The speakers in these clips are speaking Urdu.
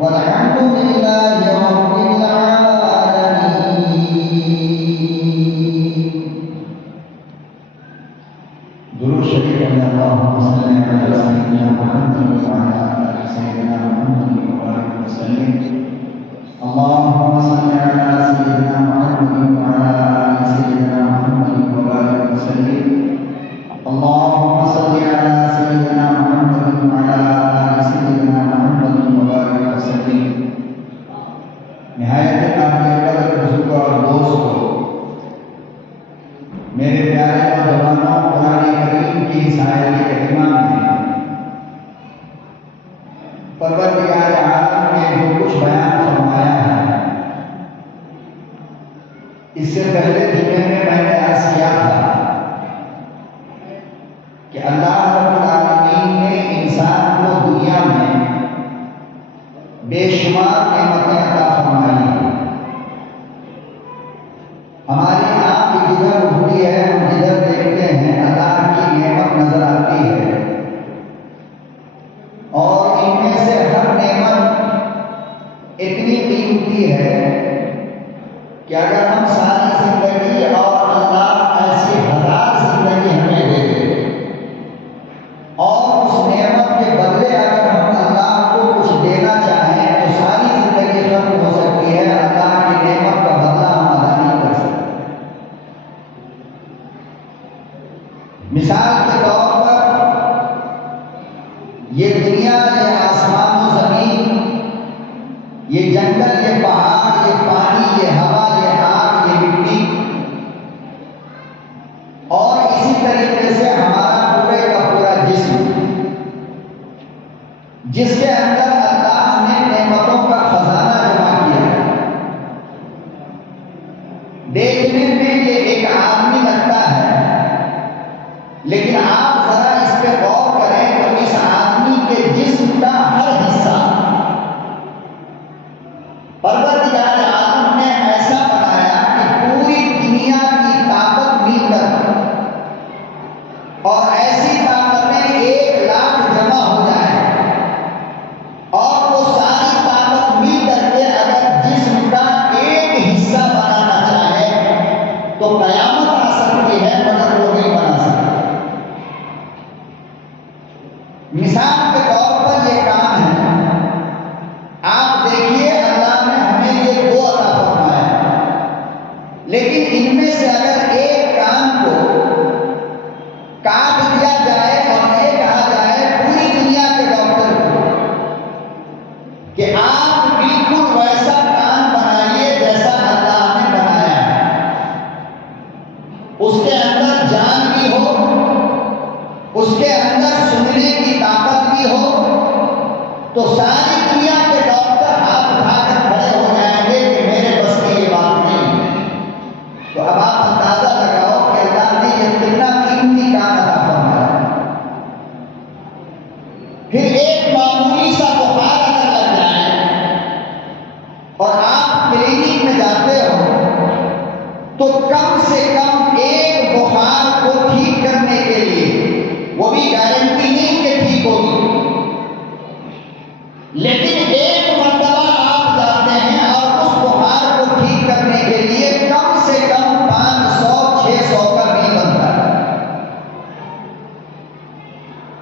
والحمد لله رب العالمين. درود شریف پڑھیں. اللهم صل على سيدنا محمد وعلى آل سيدنا محمد وبارك وسلم. اللهم صل على سيدنا محمد وعلى آل سيدنا محمد وبارك وسلم. اللهم صل على سيدنا محمد وعلى آل سيدنا محمد وبارك وسلم. نہایت قابل قدر بزرگوں اور دوستوں، میرے پیارے نوجوانوں، قرآن کریم کی اس آیت کریمہ میں پروردگار عالم نے جو کچھ بیان فرمایا ہے، اس سے پہلے جمعے میں نے عرض کیا تھا کہ اللہ رب العالمین نے انسان کو دنیا میں بے شمار نعمتیں عطا فرمائی ہیں. ہماری آنکھ جدھر اٹھتی ہے، ہم جدھر دیکھتے ہیں اللہ کی نعمت نظر آتی ہے، اور ان میں سے ہر نعمت اتنی قیمتی ہے کہ اگر ہم ساری زندگی اور اللہ ایسی ہزار زندگی ہمیں دے دے اور اس نعمت کے بدلے اگر ہم اللہ کو کچھ دینا چاہیں تو ساری زندگی ختم ہو سکتی ہے، اللہ کی نعمت کا بدلہ ہم ادا نہیں کر سکتے. مثال کے طور پر یہ دنیا، یہ آسمان و زمین، یہ جنگل، یہ پہاڑ، یہ پانی، یہ ہوا، یہ آگ، یہ مٹی، اور اسی طریقے سے ہمارا پورے کا پورا جسم، جس کے اندر اللہ نے نعمتوں کا خزانہ جمع کیا ہے. دیکھنے میں یہ ایک آدمی لگتا ہے، لیکن آپ ذرا اس پہ غور کریں تو اس آدمی کے جسم کا ہر حصہ پروردگار عالم نے ایسا بنایا کہ پوری دنیا کی طاقت مل کر اور ایسی طاقتیں 1,00,000 جمع ہو جائیں اور وہ ساری طاقت مل کر کے اگر جسم کا ایک حصہ بنانا چاہے تو قیامت آ سکتی ہے، مگر وہ نہیں بنا سکتی. مثال کے طور پر یہ کام ہے. آپ دیکھیے اللہ نے ہمیں یہ 2 عطا فرمایا، لیکن ان میں سے اگر ایک کام کو کاٹ دیا جائے اور یہ کہا جائے پوری دنیا کے ڈاکٹر کو کہ آپ بالکل ویسا کام بنائیے جیسا اللہ نے بنایا ہے، اس کے اندر جان بھی ہو، اس کے اندر سننے کی طاقت بھی ہو، تو ساری دنیا کے ڈاکٹر ہاتھ اٹھا کر کھڑے ہو جائیں گے کہ میرے بس کی یہ بات نہیں ہے. تو اب آپ اندازہ لگاؤ کہ اللہ نے یہ کتنا قیمتی کام عطا فرمایا. پھر ایک معمولی سا بخار اگر لگ جائے اور آپ کلینک میں جاتے ہو تو کم سے کم ایک بخار کو ٹھیک کرنے کے لیے، وہ بھی گارنٹی نہیں کہ ٹھیک ہوگی، لیکن ایک مرتبہ آپ جاتے ہیں اور اس بخار کو ٹھیک کرنے کے لیے کم سے کم 500-600 کا بل بنتا ہے.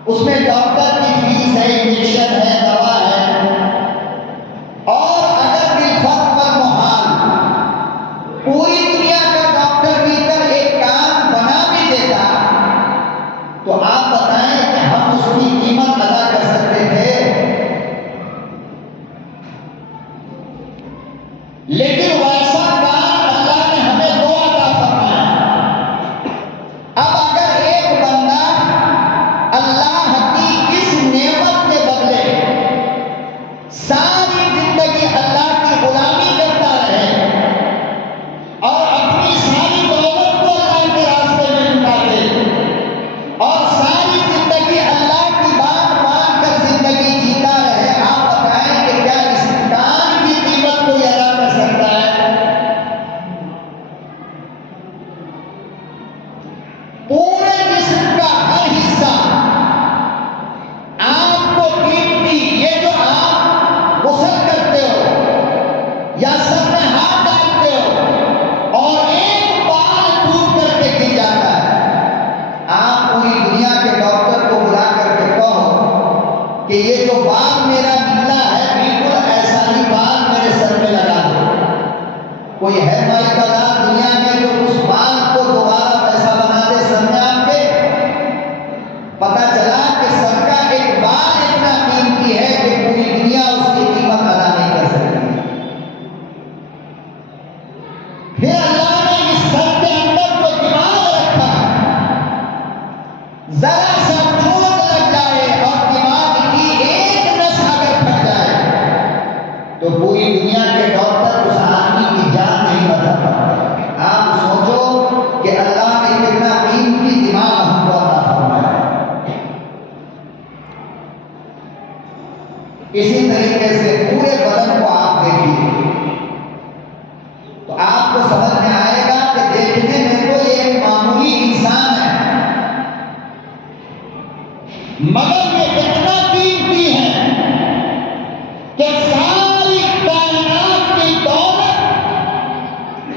اس میں ڈاکٹر کی فیس ہے، انجیکشن ہے، دوا ہے، اور اگر بالفرض پر محال پوری دنیا کا ڈاکٹر مل کر ایک کام بنا بھی دیتا تو آپ بتائیں کہ ہم اس کی قیمت ادا کر سکتے تھے؟ لیکن ویسا کام اللہ نے ہمیں 2 عطا فرمایا. اب اگر ایک بندہ اللہ کی اس نعمت کے بدلے ساری زندگی اللہ کی غلامی کرتا رہے اور اپنی ساری دولت کو اللہ کے راستے میں لٹا دے اور ساری زندگی اللہ کی بات مان کر زندگی جیتا رہے، آپ بتائیں کہ کیا اس کام کی قیمت کوئی ادا کر سکتا ہے؟ پورے جسم کا ہر حصہ آپ کو قیمتی، یہ جو آپ غسل کر تو پوری دنیا کے ڈاکٹر اس آدمی کی جان نہیں بچا پاتے۔ آپ سوچو کہ اللہ نے کتنا قیمتی دماغ ہم کو عطا فرمایا ہے۔ اسی طریقے سے پورے بدن کو آپ دیکھیے تو آپ کو سمجھ میں آئے گا کہ دیکھنے میں تو یہ ایک معمولی انسان ہے، مگر یہ اتنا قیمتی ہے کہ ساری کائنات کی دولت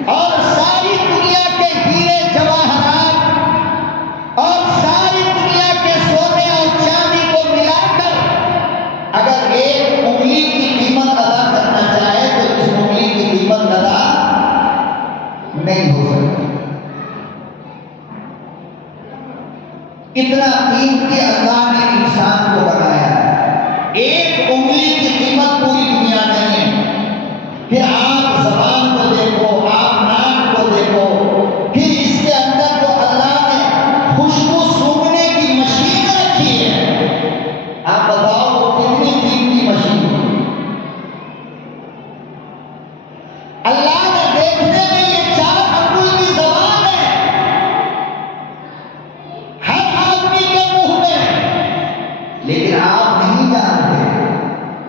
اور ساری دنیا کے ہیرے جواہرات اور ساری دنیا کے سونے اور چاندی کو ملا کر اگر ایک انگلی کی قیمت ادا کرنا چاہے تو اس انگلی کی قیمت ادا نہیں ہو سکتی۔ اتنا قیمتی اللہ نے انسان کو بنایا ہے، ایک انگلی کی قیمت پوری دنیا نہیں ہے۔ پھر آپ زبان کو دیکھو، آپ ناک کو دیکھو، پھر اس کے اندر جو اللہ نے خوشبو سونگھنے کی مشین رکھی ہے، آپ بتاؤ وہ کتنی قیمتی مشین ہے۔ اللہ نے دیکھنے میں یہ 4 انگل کی زبان ہے ہر آدمی کے منہ میں، لیکن آپ نہیں جانتے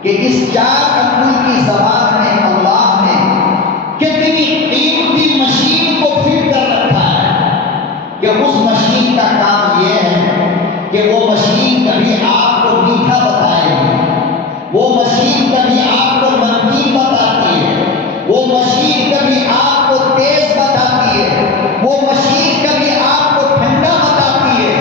کہ اس 4 انگل کی زبان میں اللہ نے کتنی قیمتی مشین کو فٹ کر رکھا ہے کہ اس مشین کا کام یہ ہے کہ وہ مشین کبھی آپ کو میٹھا بتائے گی، وہ مشین کبھی آپ کو نمکین بتاتی ہے، وہ مشین کبھی آپ کو تیز بتاتی ہے، وہ مشین کبھی آپ کو ٹھنڈا بتاتی ہے،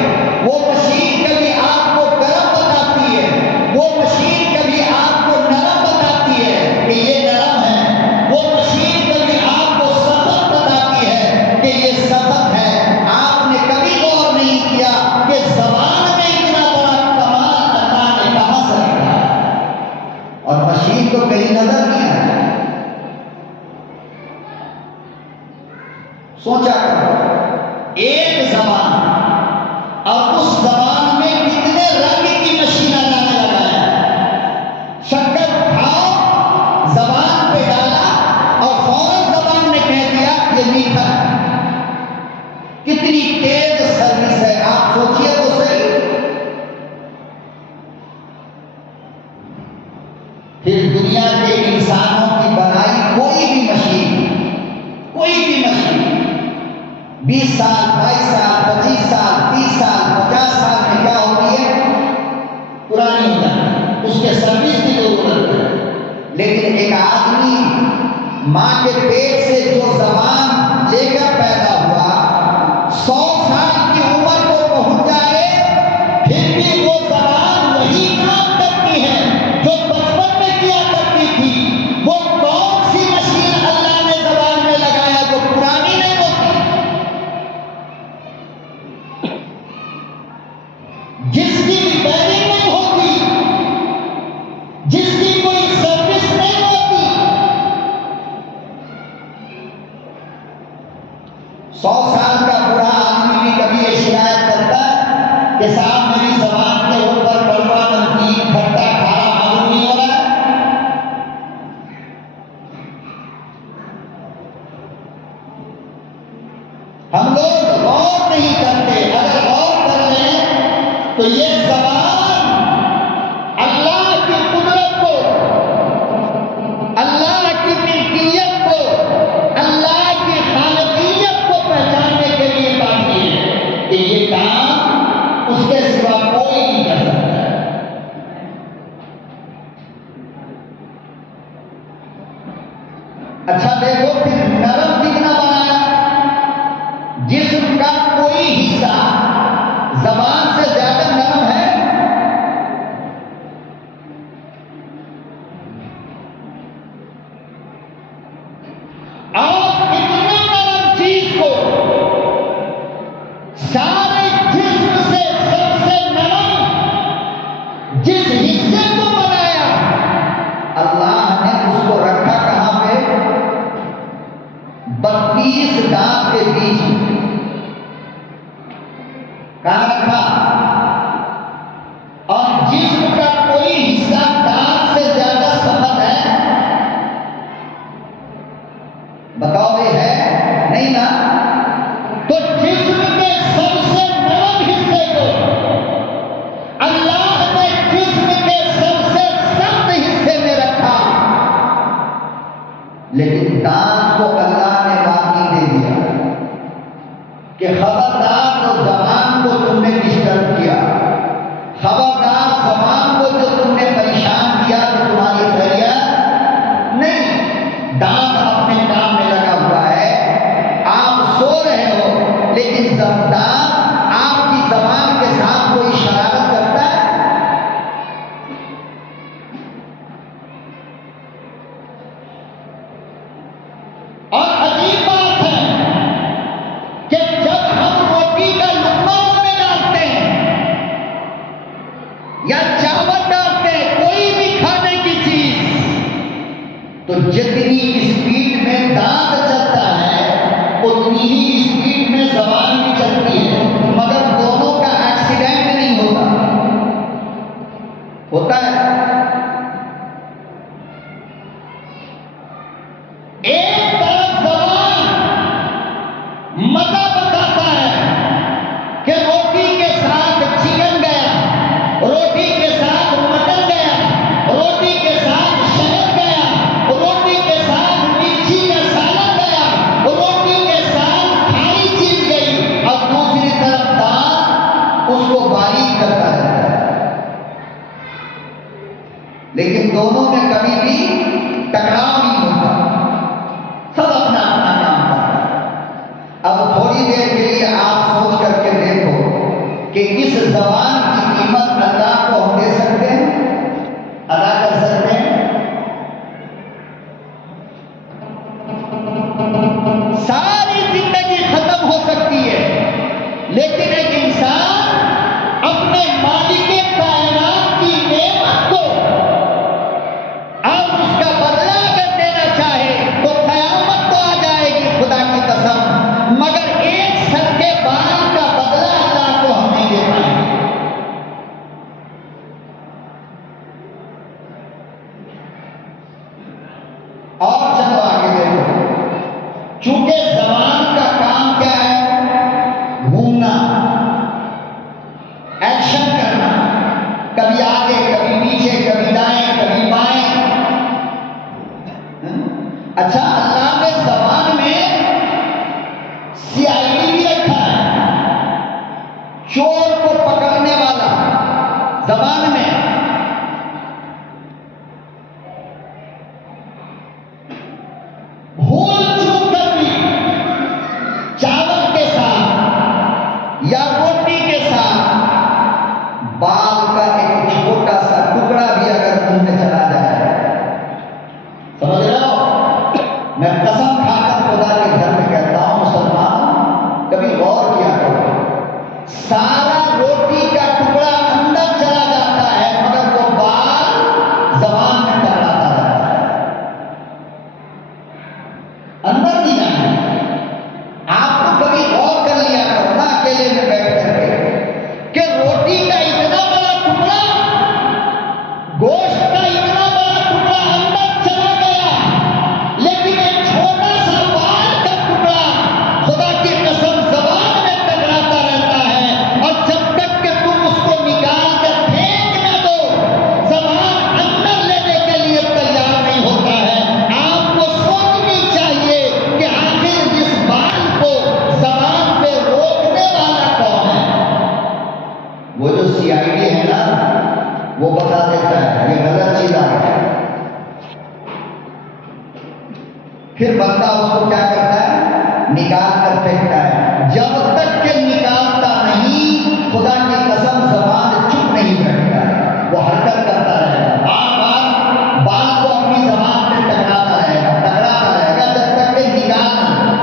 وہ مشین کبھی آپ کو گرم بتاتی ہے، وہ مشین کبھی آپ کو نرم بتاتی ہے کہ یہ نرم ہے، وہ مشین کبھی آپ کو سخت بتاتی ہے کہ یہ سخت ہے۔ آپ نے کبھی غور نہیں کیا کہ زبان میں اتنا بڑا کمال اللہ نے کہاں سے رکھا ہے، اور مشین تو کہیں نظر نہیں آئی۔ سوچا کرو ایک زبان اور اس زبان میں کتنے رنگ کی مشین اللہ نے لگایا ہے۔ شکر کھاؤ، زبان پہ ڈالا اور فوراً زبان نے کہہ دیا یہ میٹھا ہے۔ کتنی تیز سروس ہے، آپ سوچئے تو صحیح۔ پھر دنیا کے انسانوں کی بنائی کوئی بھی مشین 20 سال 22 سال 25 سال 30 سال 50 سال میں کیا ہوتی ہے، پرانی ہو جاتی ہے، اس کے سروس کی ضرورت ہے۔ لیکن ایک آدمی ماں کے پیٹ سے جو زبان لے کر پیدا ہوا 100 سال کی عمر کو پہنچ جائے پھر بھی وہ زبان وہی کام کرتی ہے جو بچپن میں کیا کرتی تھی۔ وہ کون سی مشین اللہ نے زبان میں لگایا جو پرانی نہیں ہوتی، جس کی ریپیئرنگ نہیں ہوتی، جس کی کوئی سروس نہیں ہوتی۔ 100 سال کا بوڑھا آدمی بھی کبھی یہ شکایت کرتا ہے کہ صاحب میری زبان کے اوپر کڑوا نمکین کھٹا کھارا معلوم نہیں ہو رہا ہے۔ ہم لوگ غور نہیں کرتے، اگر غور کر لیں تو یہ زبان اللہ کی قدرت کو، اللہ کی ملکیت کو، اللہ کی خالقیت کو پہچاننے کے لیے کافی ہے کہ یہ کام اس کے سوا کوئی نہیں کر سکتا ہے۔ اچھا دیکھو پھر نرم کتنا بنایا، جسم کا کوئی حصہ زبان سے زیادہ نرم ہے؟ اور اتنے نرم چیز کو سارے جسم سے سب سے نرم جس حصے کو بنایا اللہ نے اس کو رکھا کہاں پہ؟ 32 دانت کے بیچ میں۔ کہاں رکھا؟ اور جسم کا کوئی حصہ دانت سے زیادہ سخت ہے؟ لیکن دانت کو اللہ نے باقی دے دیا کہ خبردار تو زبان کو تم نے ڈسٹرب کیا، خبردار زبان کو جو تم نے پریشان کیا تو تمہاری خیریت نہیں۔ دانت اپنے کام میں لگا ہوا ہے، آپ سو رہے ہو لیکن دانت آپ کی زبان کے ساتھ کوئی شرارت کرتا ہے؟ اور عجیب بات ہے کہ جب ہم روٹی کا لقمہ منہ میں ڈالتے ہیں یا چاول ڈالتے ہیں، کوئی بھی کھانے کی چیز، تو جتنی اسپیڈ میں دانت چلتا ہے اتنی ہی اسپیڈ میں زبان بھی چلتی ہے، مگر دونوں کا ایکسیڈنٹ نہیں ہوتا ہے۔ ایک طرف زبان مزہ بتاتا ہے کہ روٹی کے ساتھ چکن گیا، روٹی کے ساتھ مٹن گیا، روٹی کے ساتھ شہد گیا، روٹی کے ساتھ مرچی کا سالن گیا، روٹی کے ساتھ کھاری چیز گئی، اور دوسری طرف دانت اس کو باریک کرتا رہتا ہے، لیکن دونوں میں کبھی بھی ٹکراؤ نہیں ہوتا، سب اپنا اپنا کام کرتا ہے۔ اب تھوڑی دیر کے لیے آپ سوچ کر کے دیکھو کہ اس زبان کی قیمت اللہ کو ہم دے سکتے ہیں، ادا کر سکتے ہیں؟ ساری زندگی ختم ہو سکتی ہے، لیکن ایک انسان اپنے مالک کائنات کی نعمت کو اور اس کا بدلہ اگر دینا چاہے تو قیامت تو آ جائے گی خدا کی قسم، مگر ایک سر کے بال کا بدلہ اللہ کو ہم نہیں دے پائیں گے۔ اور چلو آگے دیکھو، چونکہ زبان کا کام کیا ہے؟ گھومنا، ایکشن کرنا، کبھی آگے کبھی پیچھے، کبھی دائیں کبھی بائیں۔ اچھا، اللہ نے زبان میں CID بھی رکھا ہے، چور کو پکڑنے والا زبان میں، بھول چوک کر بھی چاول کے ساتھ یا روٹی کے ساتھ بال کا ایک چھوٹا سا ٹکڑا بھی اگر منہ میں چلا جائے، سمجھ رہے ہو؟ میں قسم کھا کر خدا کے گھر میں کہتا ہوں، مسلمان کبھی غور کیا کرو، سارا روٹی کا ٹکڑا اندر چلا جاتا ہے مگر وہ بال زبان میں ٹکراتا رہتا ہے، اندر نہیں جانا۔ آپ کو کبھی غور کر لیا کرو نا اکیلے میں بیٹھ کر کے کہ روٹی کا اتنا بڑا ٹکڑا، گوشت کا اتنا بڑا ٹکڑا اندر چلا گیا، لیکن ایک چھوٹا سا بال کا ٹکڑا خدا کی قسم زبان میں ٹکراتا رہتا ہے، اور جب تک کہ تم اس کو نکال کر پھینک نہ دو، زبان اندر لینے کے لیے تیار نہیں ہوتا ہے۔ آپ کو سوچنی چاہیے کہ آخر اس بال کو زبان پہ روکنے والا کون ہے؟ وہ جو CID ہے نا، وہ بتا دیتا ہے یہ غلط چیز آ رہی ہے، پھر بندہ اس کو کیا کرتا ہے؟ نکال کر پھینکتا ہے۔ جب تک کہ نکالتا نہیں، خدا کی قسم زبان چپ نہیں بیٹھتا ہے، وہ حرکت کرتا رہے گا، بار بار بال کو اپنی زبان پہ ٹکراتا رہے گا جب تک کہ نکال نہ۔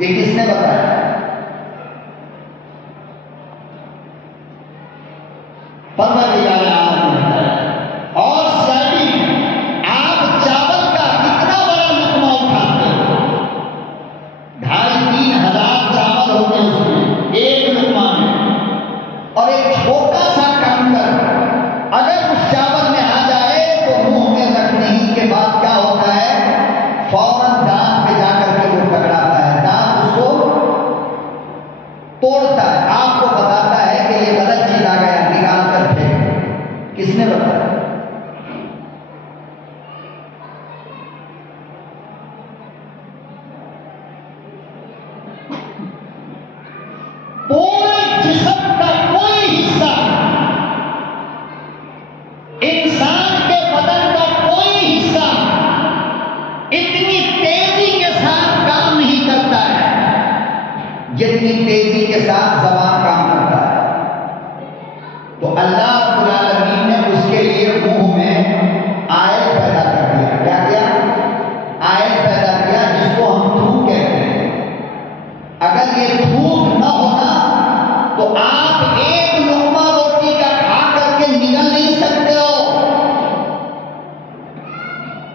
یہ کس نے بتایا؟ پروردگار عالم نے بتایا۔ اور سیدی، آپ چاول کا اتنا بڑا لقمہ اٹھاتے ہو، 2500-3000 چاول ہوتے ہیں اس میں ایک لقمہ میں، اور ایک چھوٹا سا کنکر اگر اس چاول میں آ جائے تو منہ میں رکھنے ہی کے بعد کیا ہوتا ہے؟ فوراً دانت پہ جا کر کے وہ ٹکراتا ہے، دانت اس کو ساتھ زبان کام کرتا ہے، تو اللہ رب العالمین نے اس کے لیے منہ میں آیت پیدا کر دیا. کیا کیا؟ آیت پیدا کیا، جس کو ہم تھوک کہتے ہیں. اگر یہ تھوک نہ ہونا تو آپ ایک لقمہ روٹی کا کھا کر کے نگل نہیں سکتے ہو،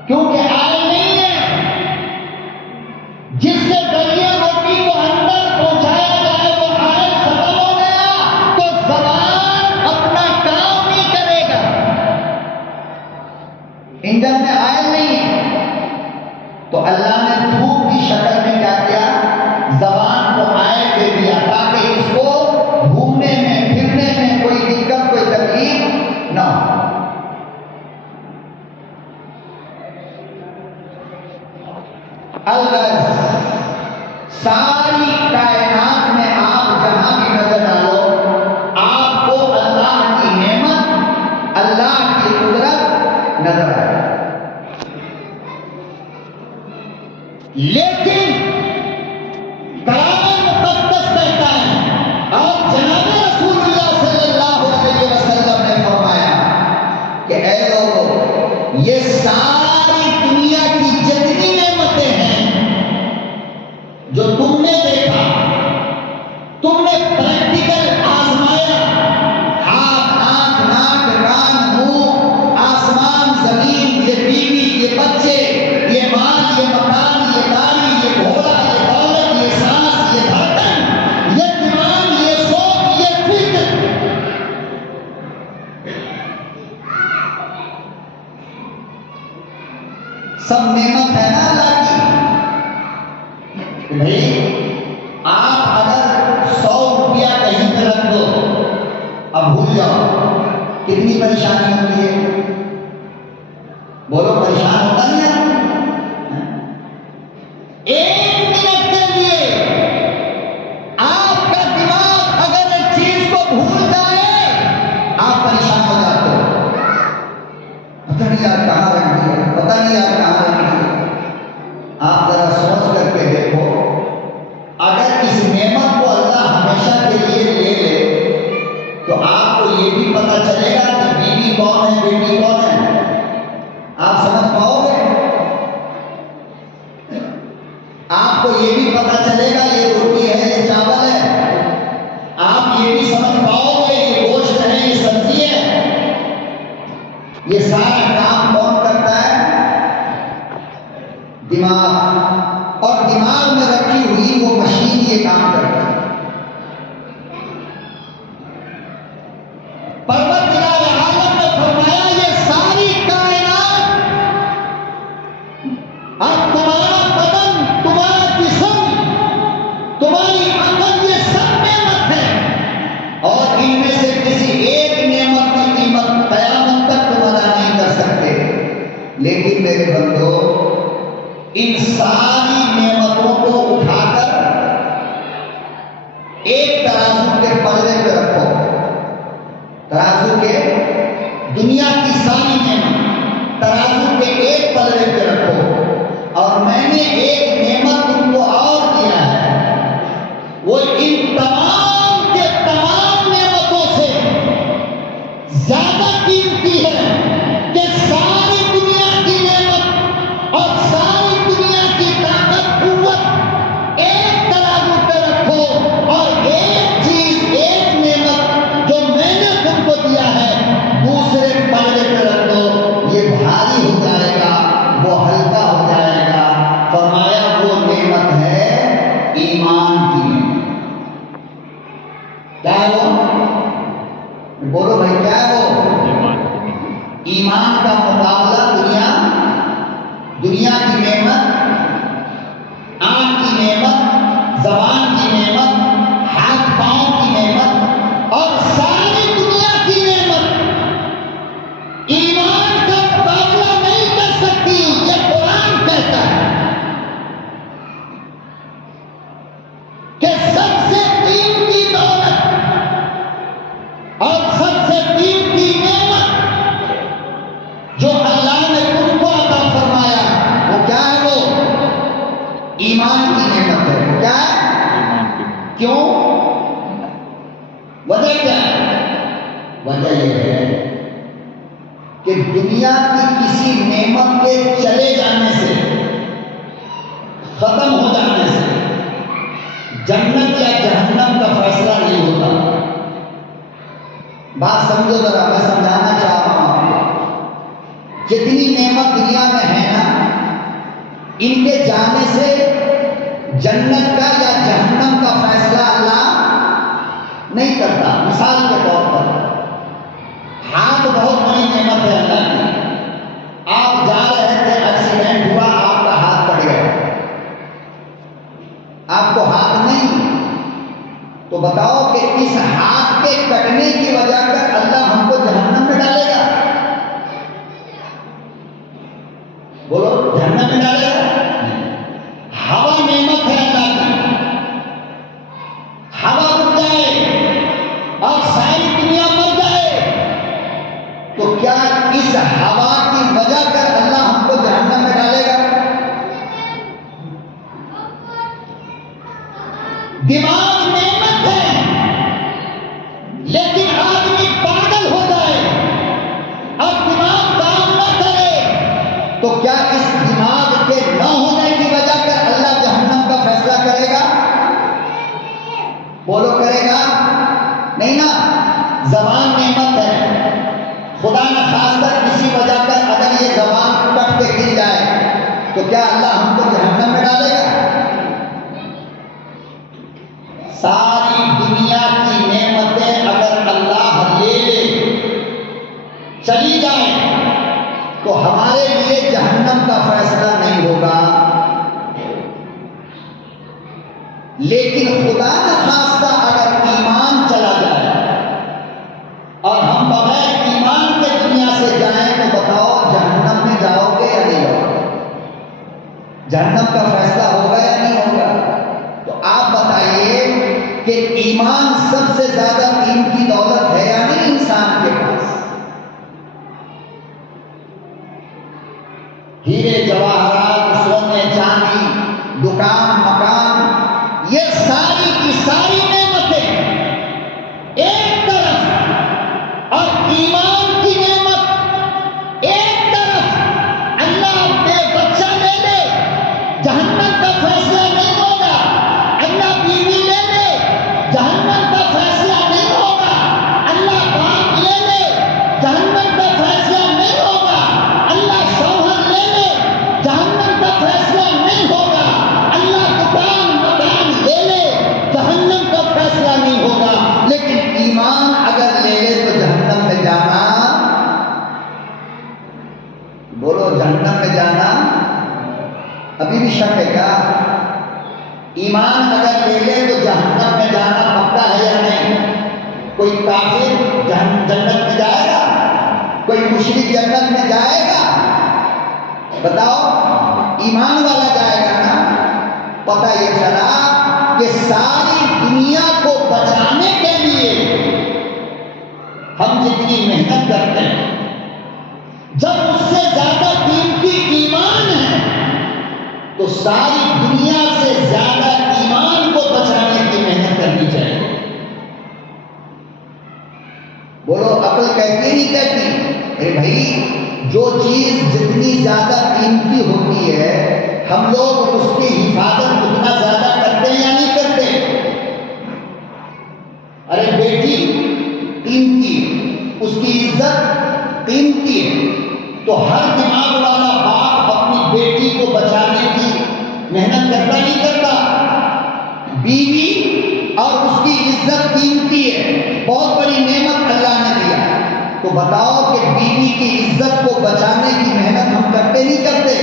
کیونکہ آئے نہیں ہے جس کے ذریعے روٹی کو اندر پہنچایا جائے. وہ آئے ختم ہو گیا تو زبان اپنا کام نہیں کرے گا. انجن میں آئل نہیں ہے تو اللہ نے تھوک کی شکل میں کیا کیا؟ زبان کو آئل دے دیا تاکہ اس کو گھومنے میں پھرنے میں کوئی دقت کوئی تکلیف نہ ہو. الغرض ساری کائنات میں آپ جہاں بھی نظر ڈالو آپ کو اللہ کی نعمت اللہ کی قدرت نظر آئے. لیکن کلام مقدس کہتا ہے اور جناب رسول اللہ صلی اللہ علیہ وسلم نے فرمایا کہ اے لوگوں، یہ ساری دنیا کی جتنی نعمتیں ہیں جو تم نے دیکھا، تم نے پریکٹیکل آزمایا، ہاتھ آنکھ ناک کان منہ آسمان زمین، یہ بیوی یہ بچے یہ مال یہ مکان یہ گاڑی یہ گھوڑا یہ دولت یہ سانس یہ دھڑکن یہ دماغ یہ سوچ یہ فکر، سب نعمت ہے نا اللہ کی. بھائی آپ اگر 100 روپیہ کہیں پہ رکھ دو اب بھول جاؤ، کتنی پریشانی ہوتی ہے؟ بولو پریشان ہوتا نہیں ہے؟ ایک منٹ کے لیے آپ کا دماغ اگر ایک چیز کو بھول جائے آپ پریشان ہو جاتے ہو. پتہ نہیں یار کہاں رکھ دیا، پتہ نہیں یار کہاں رکھ دیا. آپ ذرا سوچ کر کے دیکھو، اگر اس نعمت کو اللہ ہمیشہ کے لیے لے لے تو آپ کو یہ بھی پتہ چلے گا کہ بیوی کون ہے بیٹی کون ہے. آپ سمجھ پاؤ گے؟ آپ کو یہ بھی پتہ چلے گا یہ روٹی ہے یہ چاول ہے. آپ یہ بھی سمجھ پاؤ گے یہ گوشت ہے یہ سبزی ہے. یہ سارا کام کون کرتا ہے؟ دماغ. اور دماغ میں رکھی ہوئی وہ مشین یہ کام کرتی ہے. پروردگار عالم نے فرمایا یہ ساری کائنات اور تمہارا بدن تمہارا جسم تمہاری عقل یہ سب نعمت ہے، اور ان میں سے کسی ایک نعمت کی قیمت قیامت تک تم ادا نہیں کر سکتے. لیکن میرے بندو، ان ساری نعمتوں کو اٹھا کر ایک ترازو کے پلڑے پہ رکھو. ترازو کے دنیا کی ساری نعمت ترازو کے ایک پلڑے پہ رکھو، اور میں نے ایک نعمت تم کو اور دیا ہے، وہ ان تمام کے تمام نعمتوں سے زیادہ قیمتی ہے کہ ساری دنیا کی نعمت اور ساری دنیا کی طاقت قوت ایک ترازو پہ رکھو، اور ایک چیز ایک نعمت جو میں نے تم کو دیا ہے دوسرے پلڑے پہ رکھ دو. یہ بھاری ہو جائے گا، وہ ہلکا ہو جائے گا. فرمایا وہ نعمت ہے ایمان کی نعمت. کیا ہے وہ؟ بولو بھائی کیا ہے وہ؟ ایمان کا مقابلہ دنیا کی نعمت، آنکھ کی نعمت، زبان کی نعمت، ہاتھ پاؤں کی نعمت اور ساری دنیا کی نعمت ایمان کا مقابلہ نہیں کر سکتی. یہ قرآن کہتا ہے کہ سب سے قیمتی دولت اور سب سے قیمتی نعمت جو اللہ نے تم کو عطا فرمایا وہ کیا ہے؟ وہ ایمان کی نعمت ہے. کیا ہے؟ دنیا کی کسی نعمت کے چلے جانے سے، ختم ہو جانے سے جنت یا جہنم کا فیصلہ نہیں ہوتا۔ بات سمجھو ذرا، میں سمجھانا چاہ رہا ہوں آپ کو۔ جتنی نعمت دنیا میں ہے نا، ان کے جانے سے جنت کا یا جہنم کا فیصلہ اللہ نہیں کرتا۔ مثال کے طور پر ہاتھ بہت بڑی نعمت ہے اللہ کی۔ آپ جا رہے تھے، ایکسیڈنٹ ہوا، آپ کا ہاتھ کٹ گیا، آپ کو ہاتھ نہیں، تو بتاؤ کہ اس ہاتھ کے کٹنے کی وجہ کر اللہ ہم کو جہنم میں ڈالے گا؟ بولو، جہنم میں ڈالے گا؟ ہوا نعمت ہے اللہ کی، ہوا رک جائے اور ساری دنیا مر جائے تو کیا اس ہوا کی وجہ کر اللہ ہم کو جہنم میں ڈالے گا؟ دماغ نعمت ہے، لیکن آدمی پاگل ہو جائے اور دماغ کام نہ کرے تو کیا اس دماغ کے نہ ہونے کی وجہ کر اللہ جہنم کا فیصلہ کرے گا؟ بولو، کرے گا؟ نہیں نا۔ زبان نعمت ہے، خدا نہ خواستہ کسی وجہ کر اگر یہ زبان کٹ کے گر جائے تو کیا اللہ ہم کو جہنم میں ڈالے گا؟ ساری دنیا کی نعمتیں اگر اللہ لے لے، چلی جائے تو ہمارے لیے جہنم کا فیصلہ نہیں ہوگا، لیکن خدا نہ خواستہ اگر ایمان چلا جائے اور ہم بغیر ایمان کے دنیا سے جائیں تو بتاؤ جہنم میں جاؤ گے یا نہیں جاؤ گے؟ جہنم کا فیصلہ ہوگا یا نہیں ہوگا؟ تو آپ بتائیے کہ ایمان سب سے زیادہ قیمتی دولت ہے یا نہیں انسان کے پاس؟ ہیرے جواہرات، سونے چاندی، دکان مکان، یہ ساری کی ساری نعمتیں ایک طرف اور ایمان کی نعمت ایک طرف، اللہ بے بچہ لے لے جہنم کا فیصلہ نہیں ہوگا، اللہ بیوی لے لے جہنم کا فیصلہ نہیں ہوگا، اللہ باپ لے لے جہنم کا فیصلہ نہیں ہوگا، اللہ شوہر لے لے جہنم کا فیصلہ نہیں ہوگا، اللہ دکان مکان لے لے جہنم کا فیصلہ نہیں ہوگا، لیکن ایمان اگر لے لے تو جہنم میں جانا، بولو جہنم میں جانا ابھی بھی شک ہے کیا؟ ایمان اگر لے لے تو جہنم میں جانا پکا ہے یا نہیں؟ کوئی کافر جنت میں جائے گا؟ کوئی مشرک جنت میں جائے گا؟ بتاؤ، ایمان والا جائے گا نا۔ پتہ یہ چلا کہ ساری دنیا کو بچانے کے لیے ہم جتنی محنت کرتے ہیں، جب اس سے زیادہ قیمتی ایمان ہے تو ساری دنیا سے زیادہ ایمان کو بچانے کی محنت کرنی چاہیے۔ بولو، عقل کہتی نہیں کہتی؟ ارے بھائی، جو چیز جتنی زیادہ قیمتی ہوتی ہے ہم لوگ اس کی حفاظت اتنا زیادہ کرتے ہیں یا نہیں کرتے؟ ارے بیٹی قیمتی، اس کی عزت قیمتی ہے، تو ہر دماغ والا باپ اپنی بیٹی کو بچانے کی محنت کرتا نہیں کرتا؟ بیوی اور اس کی عزت قیمتی ہے، بہت بڑی نعمت اللہ نے دیا، تو بتاؤ کہ بیوی کی عزت کو بچانے کی محنت ہم کرتے نہیں کرتے؟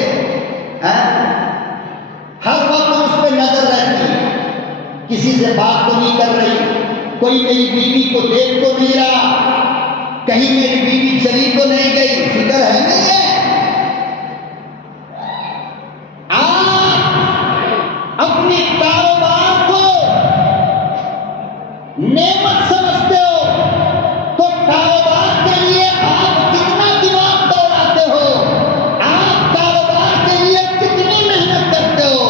ہر وقت اس پہ نظر رہتی ہے، کسی سے بات تو نہیں کر رہی، کوئی میری بیوی کو دیکھ تو نہیں رہا، کہیں میری بیوی چلی تو نہیں گئی، فکر ہے نہیں ہے؟ آپ اپنے کاروبار کو نعمت سمجھتے ہو تو کاروبار کے لیے آپ کتنا دماغ دوڑاتے ہو، آپ کاروبار کے لیے کتنی محنت کرتے ہو،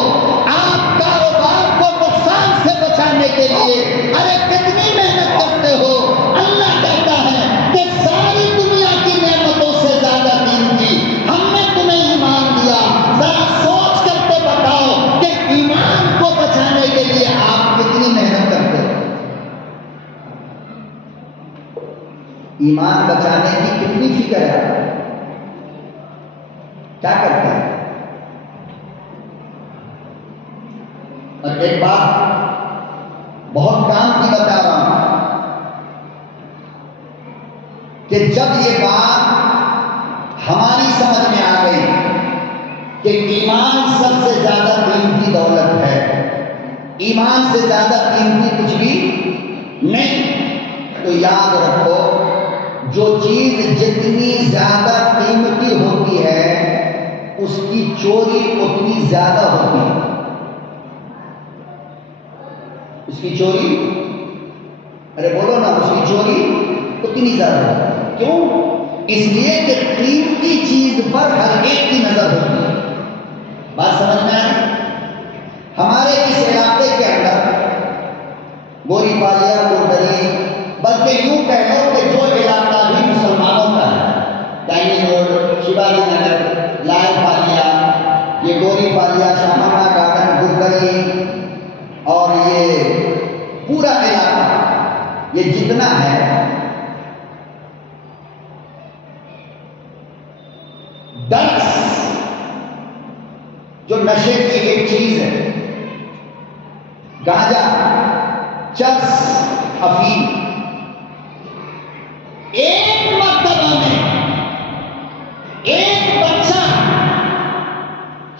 آپ کاروبار کو نقصان سے بچانے کے لیے ارے کتنی محنت کرتے ہو۔ اللہ کہتا ہے کہ ساری دنیا کی نعمتوں سے زیادہ ایمان بچانے کی کتنی فکر ہے؟ کیا کرتے ہیں؟ اور ایک بات بہت کام کی بتا رہا ہوں کہ جب یہ بات ہماری سمجھ میں آ گئی کہ ایمان سب سے زیادہ قیمتی دولت ہے، ایمان سے زیادہ قیمتی کچھ بھی نہیں، تو یاد رکھو جو چیز جتنی زیادہ قیمتی ہوتی ہے اس کی چوری اتنی زیادہ ہوتی ہے، اس کی چوری، ارے بولو نا، اس کی چوری اتنی زیادہ ہوتی ہے۔ کیوں؟ اس لیے کہ قیمتی چیز پر ہر ایک کی نظر ہوتی ہے۔ بات سمجھ میں آئی؟ ہمارے اس علاقے کے اندر گوری پالیا، کوٹری، بلکہ یوں کہہ لو کہ جو علاقہ بھی مسلمانوں کا ہے، ڈائنی روڈ، شیواجی نگر، لال پالیا، یہ گوری پالیا، شامانہ گارڈن، گرگلی اور یہ پورا علاقہ، یہ جتنا ہے ڈرگس، جو نشے کی ایک چیز ہے، گانجا، چرس، افیم، ایک مرتبہ میں ایک بچہ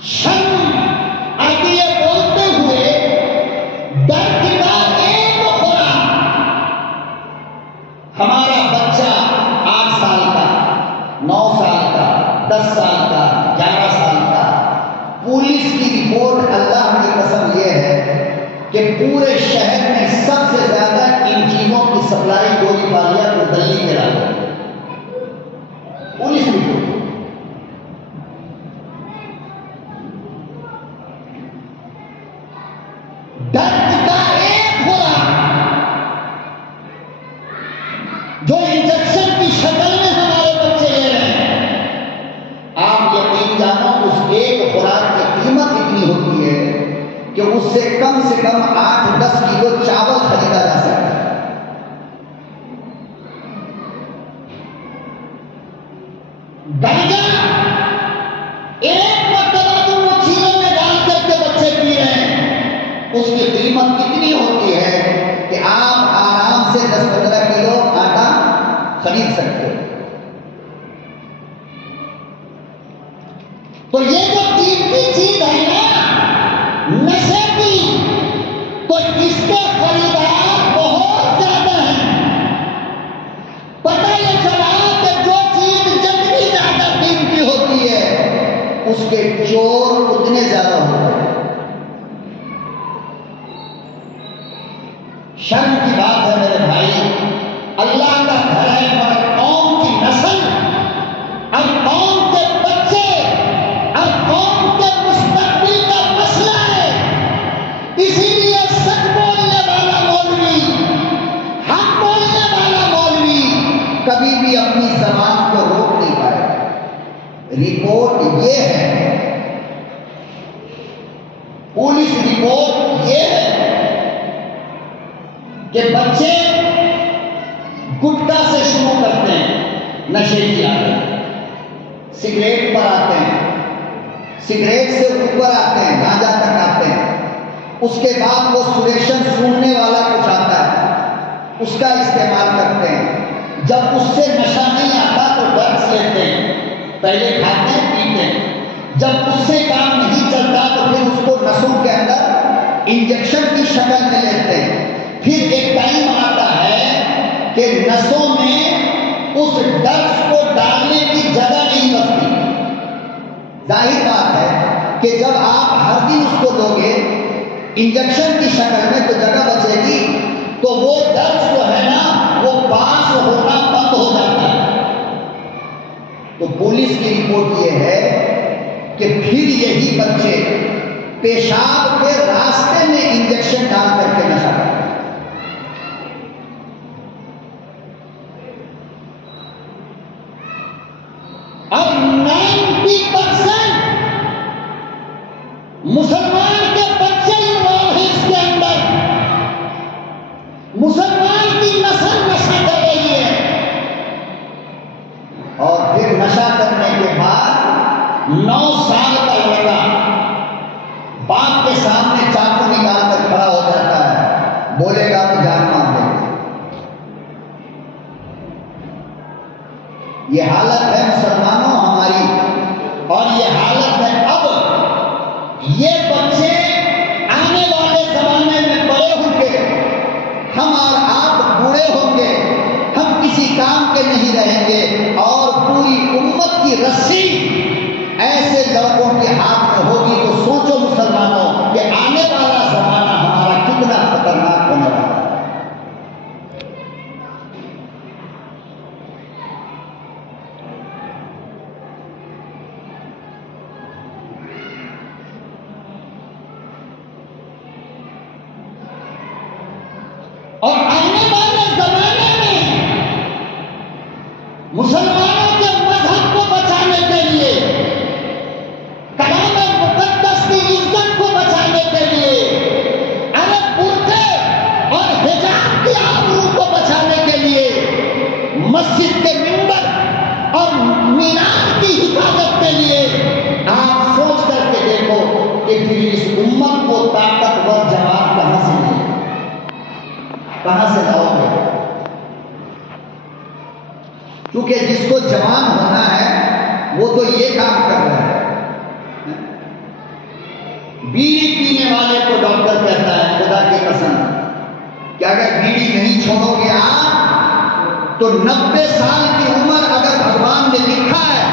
شرم آتی ہے بولتے ہوئے ڈر کی بات ایک خوراک، ہمارا بچہ 8 سال کا، 9 سال کا، 10 سال کا، 11 سال کا، پولیس کی رپورٹ اللہ کی قسم یہ ہے کہ پورے شہر میں سب سے زیادہ ان چیزوں کی سپلائی گوری پالیا کو دلی کے راجا، پولیس رپورٹ۔ درد کا ایک خوراک جو انجیکشن کی شکل میں ہمارے بچے لے رہے ہیں، آپ یقین جانو اس ایک خوراک کی قیمت اتنی ہوتی ہے کہ اس سے کم 8-10 کلو چاول خریدا جا سکتا ہے۔ گانجا ایک مرتبہ جو وہ چیزوں میں ڈال کر کے بچے پی رہے ہیں، اس کی قیمت کتنی ہوتی ہے کہ آپ آرام سے 10-15 کلو آٹا خرید سکتے ہو۔ تو یہ جو قیمتی چیز ہے نا نشے کی، تو اس کے خریدار بہت زیادہ ہیں۔ پتہ یہ چلا کہ جو چیز جتنی زیادہ قیمتی ہوتی ہے اس کے چور اتنے زیادہ ہوتے ہیں۔ شرم کی بات ہے میرے بھائی، اللہ کا گھر ہے مگر قوم کی نسل اور قوم کے بچے اور قوم کے مستقبل کا مسئلہ ہے۔ اسی لیے سچ بولنے والا مولوی، حق بولنے والا مولوی کبھی بھی اپنی زبان کو روک نہیں پائے۔ رپورٹ یہ ہے، پولیس رپورٹ یہ ہے کہ بچے گٹکا سے شروع کرتے ہیں، نشے کی عادت، سگریٹ پر آتے ہیں، سگریٹ سے اوپر آتے ہیں، گانجا تک آتے ہیں، اس کے بعد وہ سولیشن سونگنے والا کچھ آتا ہے، اس کا استعمال کرتے ہیں۔ جب اس سے نشہ نہیں آتا تو ڈرگس لیتے ہیں، پہلے کھاتے ہیں پیتے ہیں، جب اس سے کام نہیں چلتا تو پھر اس کو نسوں کے اندر انجیکشن کی شکل میں لیتے ہیں۔ پھر ایک ٹائم آتا ہے کہ نسوں میں اس ڈرگس کو ڈالنے کی جگہ نہیں بچتی۔ ظاہر بات ہے کہ جب آپ ہر دن اس کو دو گے انجیکشن کی شکل میں تو جگہ بچے گی، تو وہ ڈرگس جو ہے نا وہ پاس ہونا بند ہو جاتا ہے۔ تو پولیس کی رپورٹ یہ ہے کہ پھر یہی بچے پیشاب کے راستے میں انجیکشن ڈال کر کے نشہ کرتے ہیں۔ اب 90% مسلمان کے بچے انوالو ہیں اس کے اندر، مسلمان کی نسل نشہ کر رہی ہے۔ یہ حالت ہے مسلمانوں ہماری، اور یہ حالت ہے اب یہ بچے آنے والے زمانے میں بڑے ہوں گے، ہم اور آپ بوڑھے ہوں گے، ہم کسی کام کے نہیں رہیں گے، اور پوری امت کی رسی ایسے لڑکوں کے ہاتھ میں ہوگی۔ تو سوچو مسلمانوں کہ آنے والا زمانہ ہمارا کتنا خطرناک ہونے والا ہے۔ اور آنے والے زمانے میں مسلمانوں کے مذہب کو بچانے کے لیے، کلام مقدس کی عزت کو بچانے کے لیے، عرب برقعے اور حجاب کی آبرو کو بچانے کے لیے، مسجد کے منبر اور مینار کی حفاظت کے لیے آپ سوچ کر کے دیکھو کہ پھر اس امت کو طاقتور جماعت کہاں سے ملے، کہاں سے لاؤ گے؟ کیونکہ جس کو جوان ہونا ہے وہ تو یہ کام کر رہا ہے۔ بیڑی پینے والے کو ڈاکٹر کہتا ہے خدا کی قسم کہ اگر بیڑی نہیں چھوڑو گے آپ تو 90 سال کی عمر اگر بھگوان نے لکھا ہے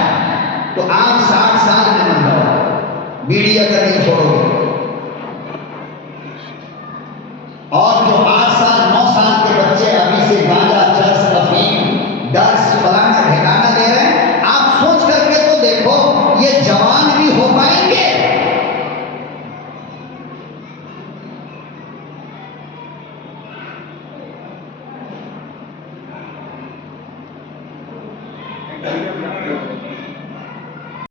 تو آپ 60 سال میں مر جاؤ، بیڑی اگر نہیں چھوڑو گے۔ اور جو 8 سال 9 سال کے بچے ابھی سے گانے